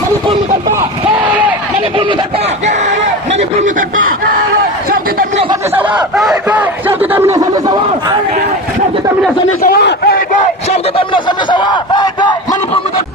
Manipur mutanpa! Manipur mutanpa! Manipur mutanpa! Self determination is our! Self determination is our! Self determination is our! Self determination is our! Manipur mutanpa!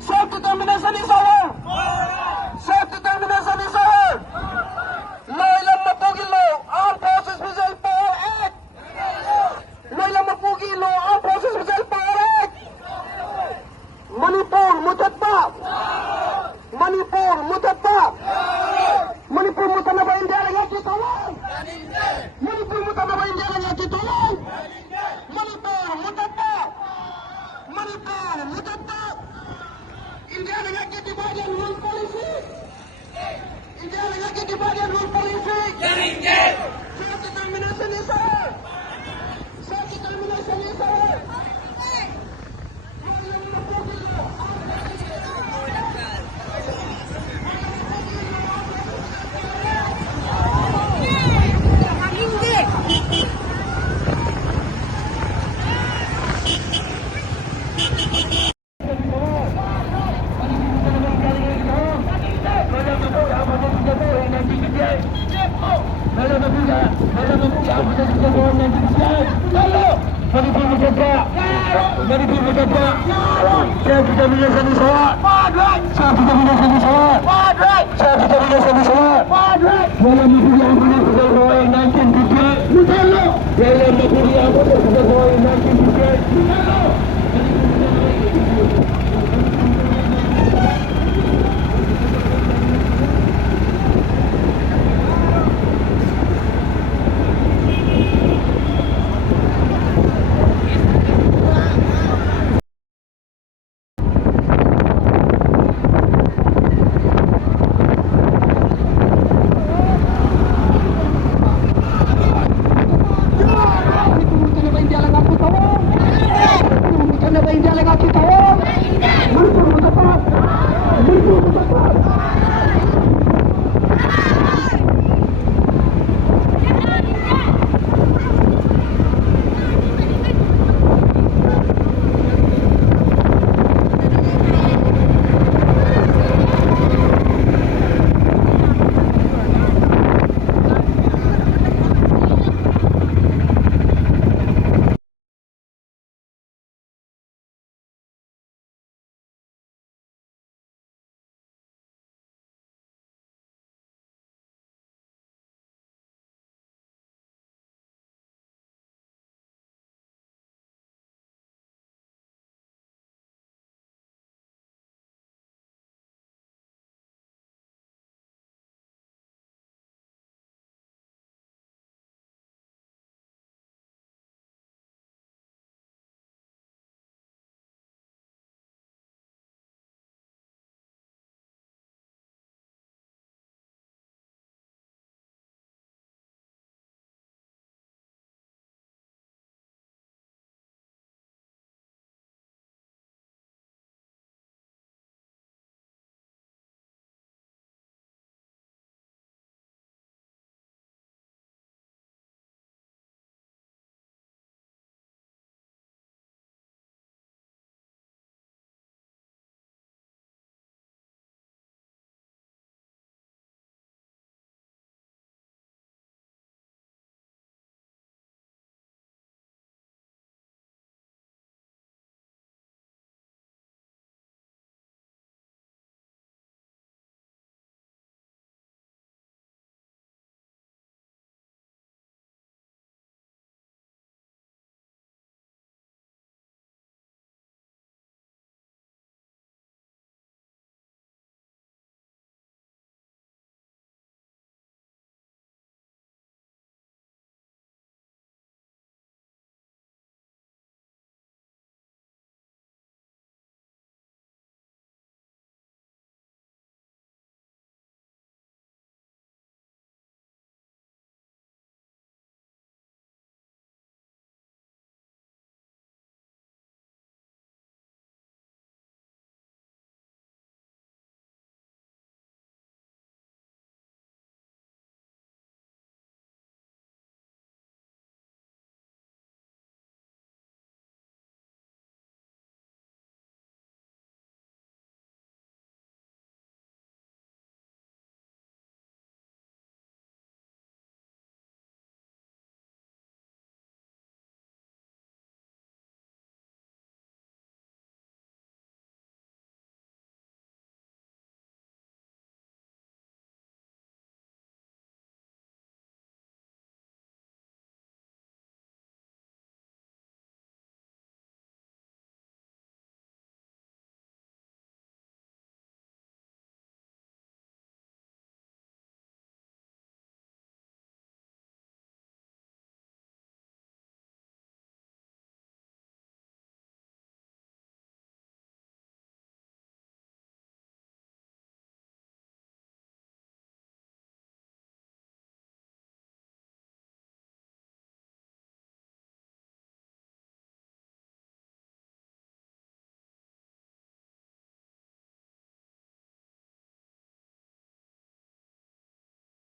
Self-determination is our! Self-determination is our! Law ilang mapugil law, ang process Special Power Act! Law ilang mapugil law, ang process Special Power Act! Manipur, mutat pa! Manipur, mutat pa! Manipur, mutat na ba hindi alang ang kitulong? Manipur, mutat na ba hindi alang ang kitulong? Manipur, mutat pa! Manipur, mutat pa! India dengan kita bagian rule policy. India dengan kita bagian rule policy. Self determination is our. Self determination is our. Walang